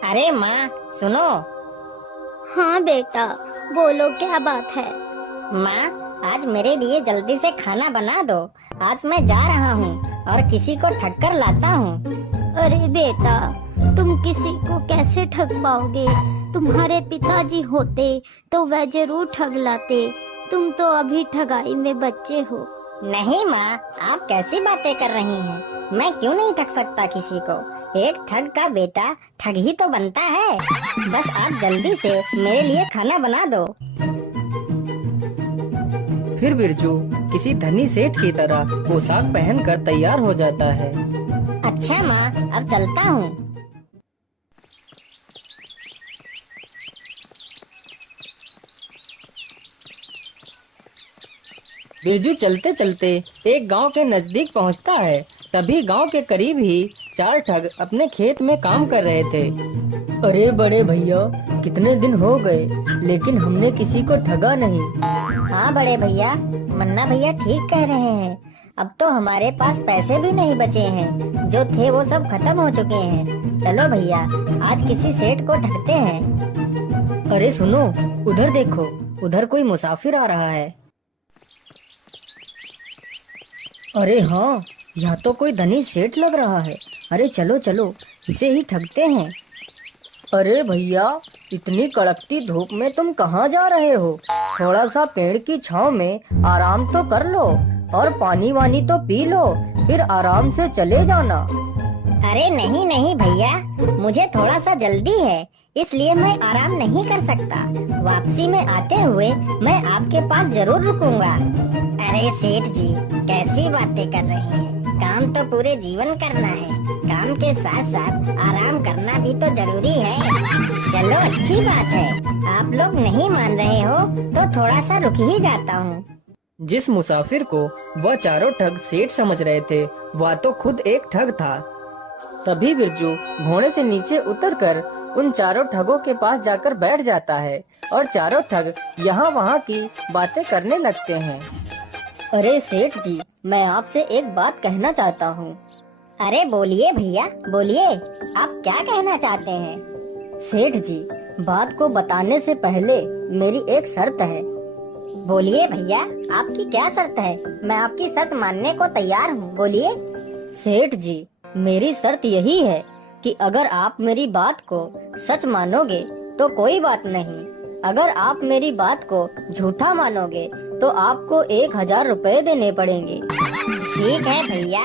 अरे माँ, सुनो। हाँ बेटा, बोलो क्या बात है। माँ, आज मेरे लिए जल्दी से खाना बना दो। आज मैं जा रहा हूँ और किसी को ठग कर लाता हूँ। अरे बेटा, तुम किसी को कैसे ठग पाओगे? तुम्हारे पिताजी होते तो वह जरूर ठग लाते। तुम तो अभी ठगाई में बच्चे हो। नहीं माँ, आप कैसी बातें कर रही हैं? मैं क्यों नहीं ठग सकता किसी को? एक ठग का बेटा ठग ही तो बनता है। बस आप जल्दी से मेरे लिए खाना बना दो। फिर बिरजू किसी धनी सेठ की तरह पोशाक पहनकर तैयार हो जाता है। अच्छा माँ, अब चलता हूँ। बिरजू चलते चलते एक गांव के नजदीक पहुंचता है। तभी गांव के करीब ही चार ठग अपने खेत में काम कर रहे थे। अरे बड़े भैया, कितने दिन हो गए लेकिन हमने किसी को ठगा नहीं। हाँ बड़े भैया, मन्ना भैया ठीक कह रहे हैं। अब तो हमारे पास पैसे भी नहीं बचे हैं। जो थे वो सब खत्म हो चुके हैं। चलो भैया, आज किसी सेठ को ठगते हैं। अरे सुनो, उधर देखो, उधर कोई मुसाफिर आ रहा है। अरे हाँ, यह तो कोई धनी सेठ लग रहा है। अरे चलो चलो, इसे ही ठगते हैं। अरे भैया, इतनी कड़कती धूप में तुम कहाँ जा रहे हो? थोड़ा सा पेड़ की छांव में आराम तो कर लो और पानी वानी तो पी लो, फिर आराम से चले जाना। अरे नहीं नहीं भैया, मुझे थोड़ा सा जल्दी है, इसलिए मैं आराम नहीं कर सकता। वापसी में आते हुए मैं आपके पास जरूर रुकूंगा। अरे सेठ जी, कैसी बातें कर रहे हैं? काम तो पूरे जीवन करना है। काम के साथ साथ आराम करना भी तो जरूरी है। चलो अच्छी बात है, आप लोग नहीं मान रहे हो तो थोड़ा सा रुक ही जाता हूँ। जिस मुसाफिर को वह चारों ठग सेठ समझ रहे थे, वह तो खुद एक ठग था। तभी बिरजू घोड़े से नीचे उतरकर उन चारों ठगों के पास जाकर बैठ जाता है और चारों ठग यहाँ वहाँ की बातें करने लगते हैं। अरे सेठ जी, मैं आपसे एक बात कहना चाहता हूँ। अरे बोलिए भैया, बोलिए, आप क्या कहना चाहते हैं? सेठ जी, बात को बताने से पहले मेरी एक शर्त है। बोलिए भैया, आपकी क्या शर्त है? मैं आपकी शर्त मानने को तैयार हूँ, बोलिए। सेठ जी, मेरी शर्त यही है कि अगर आप मेरी बात को सच मानोगे तो कोई बात नहीं। अगर आप मेरी बात को झूठा मानोगे तो आपको 1000 रुपए देने पड़ेंगे। ठीक है भैया,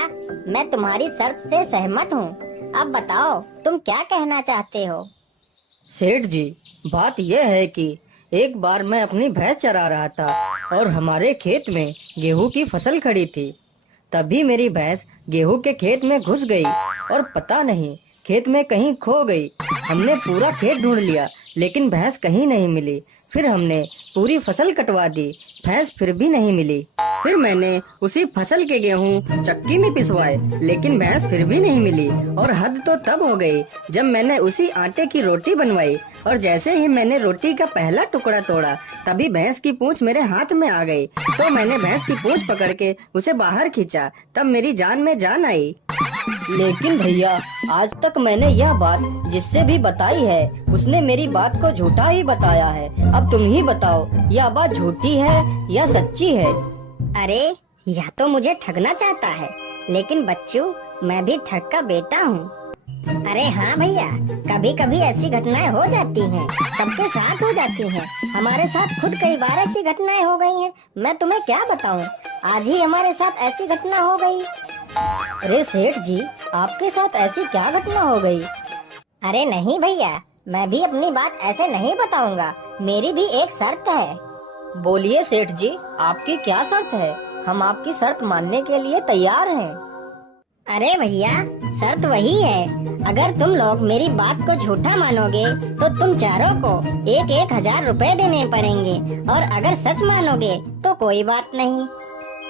मैं तुम्हारी शर्त से सहमत हूँ। अब बताओ, तुम क्या कहना चाहते हो? सेठ जी, बात यह है कि एक बार मैं अपनी भैंस चरा रहा था और हमारे खेत में गेहूं की फसल खड़ी थी। तभी मेरी भैंस गेहूं के खेत में घुस गई और पता नहीं खेत में कहीं खो गई। हमने पूरा खेत ढूंढ लिया लेकिन भैंस कहीं नहीं मिली। फिर हमने पूरी फसल कटवा दी, भैंस फिर भी नहीं मिली। फिर मैंने उसी फसल के गेहूं चक्की में पिसवाए लेकिन भैंस फिर भी नहीं मिली। और हद तो तब हो गई जब मैंने उसी आटे की रोटी बनवाई और जैसे ही मैंने रोटी का पहला टुकड़ा तोड़ा तभी भैंस की पूंछ मेरे हाथ में आ गई। तो मैंने भैंस की पूंछ पकड़ के उसे बाहर खींचा, तब मेरी जान में जान आई। लेकिन भैया, आज तक मैंने यह बात जिससे भी बताई है उसने मेरी बात को झूठा ही बताया है। अब तुम ही बताओ, यह बात झूठी है या सच्ची है? अरे यह तो मुझे ठगना चाहता है, लेकिन बच्चों, मैं भी ठग का बेटा हूँ। अरे हाँ भैया, कभी कभी ऐसी घटनाएं हो जाती हैं, सबके साथ हो जाती हैं। हमारे साथ खुद कई बार ऐसी घटनाएं हो गई हैं। मैं तुम्हें क्या बताऊं, आज ही हमारे साथ ऐसी घटना हो गई। अरे सेठ जी, आपके साथ ऐसी क्या घटना हो गई? अरे नहीं भैया, मैं भी अपनी बात ऐसे नहीं बताऊंगा। मेरी भी एक शर्त है। बोलिए सेठ जी, आपकी क्या शर्त है? हम आपकी शर्त मानने के लिए तैयार हैं। अरे भैया, शर्त वही है, अगर तुम लोग मेरी बात को झूठा मानोगे तो तुम चारों को 1000 रुपए देने पड़ेंगे, और अगर सच मानोगे तो कोई बात नहीं।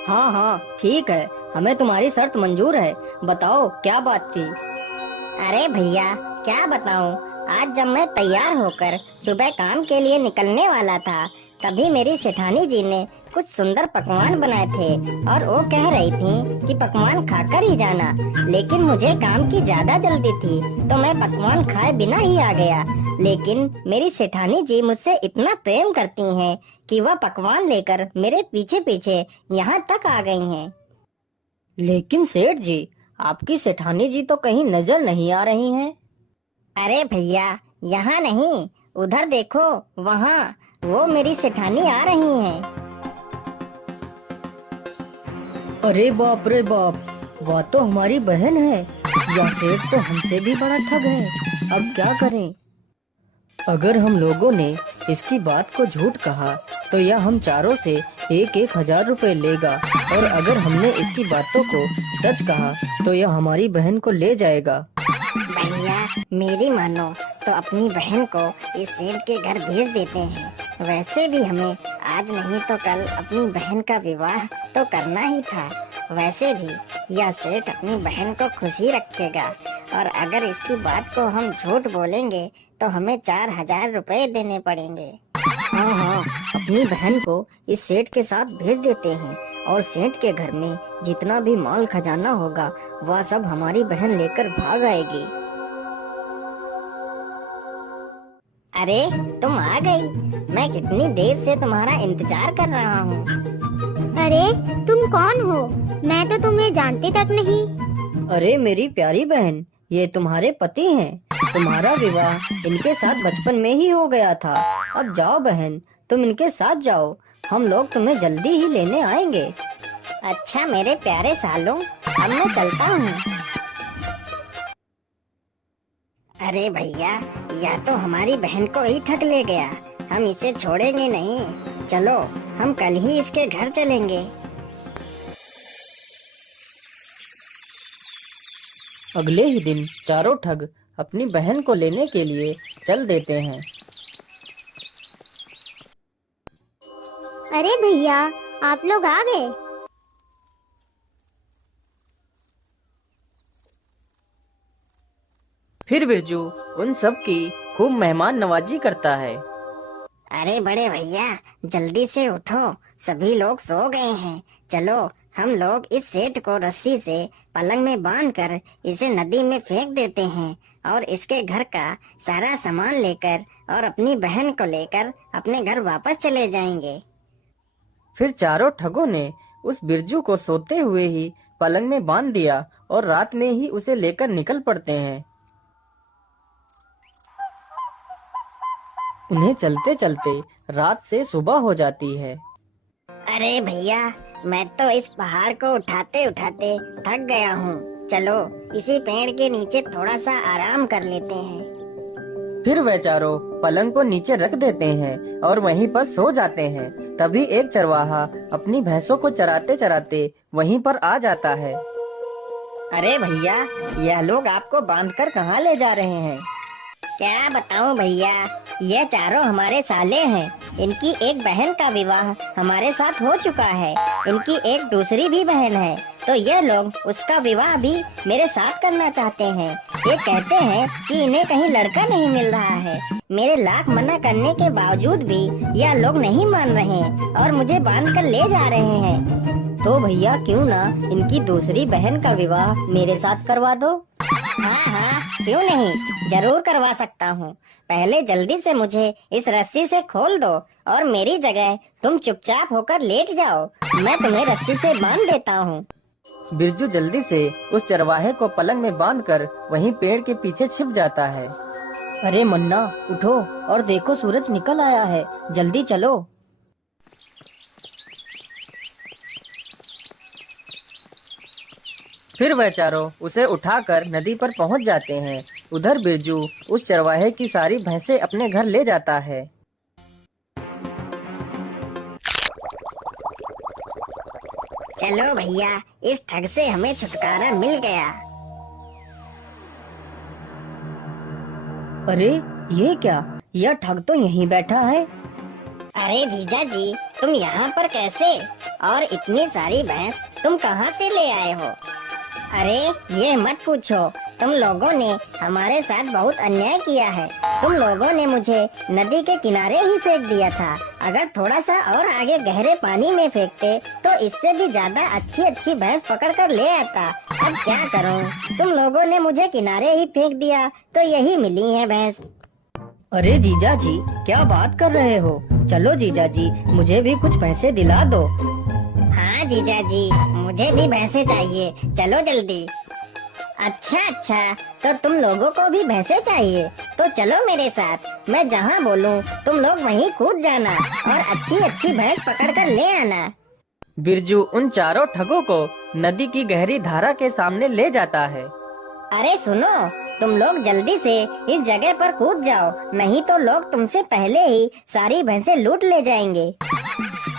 हाँ हाँ ठीक है, हमें तुम्हारी शर्त मंजूर है। बताओ क्या बात थी? अरे भैया, क्या बताऊं, आज जब मैं तैयार होकर सुबह काम के लिए निकलने वाला था, तभी मेरी सेठानी जी ने कुछ सुंदर पकवान बनाए थे और वो कह रही थी कि पकवान खाकर ही जाना, लेकिन मुझे काम की ज्यादा जल्दी थी तो मैं पकवान खाए बिना ही आ गया। लेकिन मेरी सेठानी जी मुझसे इतना प्रेम करती हैं कि वह पकवान लेकर मेरे पीछे पीछे यहाँ तक आ गई हैं। लेकिन सेठ जी, आपकी सेठानी जी तो कहीं नजर नहीं आ रही हैं। अरे भैया, यहाँ नहीं, उधर देखो, वहाँ वो मेरी सेठानी आ रही हैं। अरे बाप रे बाप, वह तो हमारी बहन है। यह सेठ तो हमसे भी बड़ा ठग है। अब क्या करें? अगर हम लोगों ने इसकी बात को झूठ कहा तो यह हम चारों से 1,000 रुपए लेगा, और अगर हमने इसकी बातों को सच कहा तो यह हमारी बहन को ले जाएगा। भैया, मेरी मानो तो अपनी बहन को इस सेठ के घर भेज देते हैं। वैसे भी हमें आज नहीं तो कल अपनी बहन का विवाह तो करना ही था। वैसे भी यह सेठ अपनी बहन को खुशी रखेगा, और अगर इसकी बात को हम झूठ बोलेंगे तो हमें 4,000 रुपए देने पड़ेंगे। हाँ, अपनी बहन को इस सेठ के साथ भेज देते हैं, और सेठ के घर में जितना भी माल खजाना होगा वह सब हमारी बहन लेकर भाग आएगी। अरे, तुम आ गई। मैं कितनी देर से तुम्हारा इंतजार कर रहा हूँ। अरे तुम कौन हो? मैं तो तुम्हें जानती तक नहीं। अरे मेरी प्यारी बहन, ये तुम्हारे पति हैं। तुम्हारा विवाह इनके साथ बचपन में ही हो गया था। अब जाओ बहन, तुम इनके साथ जाओ, हम लोग तुम्हें जल्दी ही लेने आएंगे। अच्छा मेरे प्यारे सालों, अब मैं चलता हूँ। अरे भैया, या तो हमारी बहन को ही ठग ले गया। हम इसे छोड़ेंगे नहीं। चलो, हम कल ही इसके घर चलेंगे। अगले ही दिन चारों ठग अपनी बहन को लेने के लिए चल देते हैं। अरे भैया, आप लोग आ गए। फिर बिरजू उन सब की खूब मेहमान नवाजी करता है। अरे बड़े भैया, जल्दी से उठो, सभी लोग सो गए हैं। चलो, हम लोग इस सेठ को रस्सी से पलंग में बांधकर इसे नदी में फेंक देते हैं, और इसके घर का सारा सामान लेकर और अपनी बहन को लेकर अपने घर वापस चले जाएंगे। फिर चारों ठगों ने उस बिरजू को सोते हुए ही पलंग में बांध दिया, और रात में ही उसे लेकर निकल पड़ते हैं। उन्हें चलते चलते रात से सुबह हो जाती है। अरे भैया, मैं तो इस पहाड़ को उठाते उठाते थक गया हूँ। चलो, इसी पेड़ के नीचे थोड़ा सा आराम कर लेते हैं। फिर वे चारों पलंग को नीचे रख देते हैं और वहीं पर सो जाते हैं। तभी एक चरवाहा अपनी भैंसों को चराते चराते वहीं पर आ जाता है। अरे भैया, यह लोग आपको बांधकर कहाँ ले जा रहे हैं? क्या बताऊं भैया, ये चारों हमारे साले हैं। इनकी एक बहन का विवाह हमारे साथ हो चुका है। इनकी एक दूसरी भी बहन है, तो ये लोग उसका विवाह भी मेरे साथ करना चाहते हैं। ये कहते हैं कि इन्हें कहीं लड़का नहीं मिल रहा है। मेरे लाख मना करने के बावजूद भी यह लोग नहीं मान रहे और मुझे बांध कर ले जा रहे हैं। तो भैया क्यों ना इनकी दूसरी बहन का विवाह मेरे साथ करवा दो? हाँ, क्यों नहीं, जरूर करवा सकता हूँ। पहले जल्दी से मुझे इस रस्सी से खोल दो और मेरी जगह तुम चुपचाप होकर लेट जाओ। मैं तुम्हें रस्सी से बांध देता हूँ। बिरजू जल्दी से उस चरवाहे को पलंग में बांधकर वहीं पेड़ के पीछे छिप जाता है। अरे मुन्ना, उठो और देखो, सूरज निकल आया है, जल्दी चलो। फिर वह चारों उसे उठाकर नदी पर पहुंच जाते हैं। उधर बिरजू उस चरवाहे की सारी भैंसें अपने घर ले जाता है। चलो भैया, इस ठग से हमें छुटकारा मिल गया। अरे ये क्या, यह ठग तो यहीं बैठा है। अरे जीजा जी, तुम यहाँ पर कैसे? और इतनी सारी भैंस तुम कहाँ से ले आए हो? अरे ये मत पूछो, तुम लोगों ने हमारे साथ बहुत अन्याय किया है। तुम लोगों ने मुझे नदी के किनारे ही फेंक दिया था। अगर थोड़ा सा और आगे गहरे पानी में फेंकते तो इससे भी ज्यादा अच्छी अच्छी भैंस पकड़ कर ले आता। अब क्या करूं? तुम लोगों ने मुझे किनारे ही फेंक दिया तो यही मिली है भैंस। अरे जीजा जी, क्या बात कर रहे हो? चलो जीजा जी, मुझे भी कुछ पैसे दिला दो। हाँ जीजा जी, मुझे भी भैंसे चाहिए, चलो जल्दी। अच्छा, तो तुम लोगों को भी भैंसे चाहिए तो चलो मेरे साथ। मैं जहाँ बोलूँ तुम लोग वहीं कूद जाना और अच्छी अच्छी भैंस पकड़ कर ले आना। बिरजू उन चारों ठगों को नदी की गहरी धारा के सामने ले जाता है। अरे सुनो, तुम लोग जल्दी से इस जगह पर कूद जाओ, नहीं तो लोग तुमसे पहले ही सारी भैंसें लूट ले जाएंगे।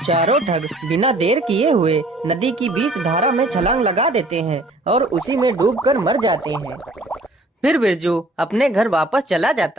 चारों ठग बिना देर किए हुए नदी की बीच धारा में छलांग लगा देते हैं और उसी में डूबकर मर जाते हैं। फिर बिरजू अपने घर वापस चला जाता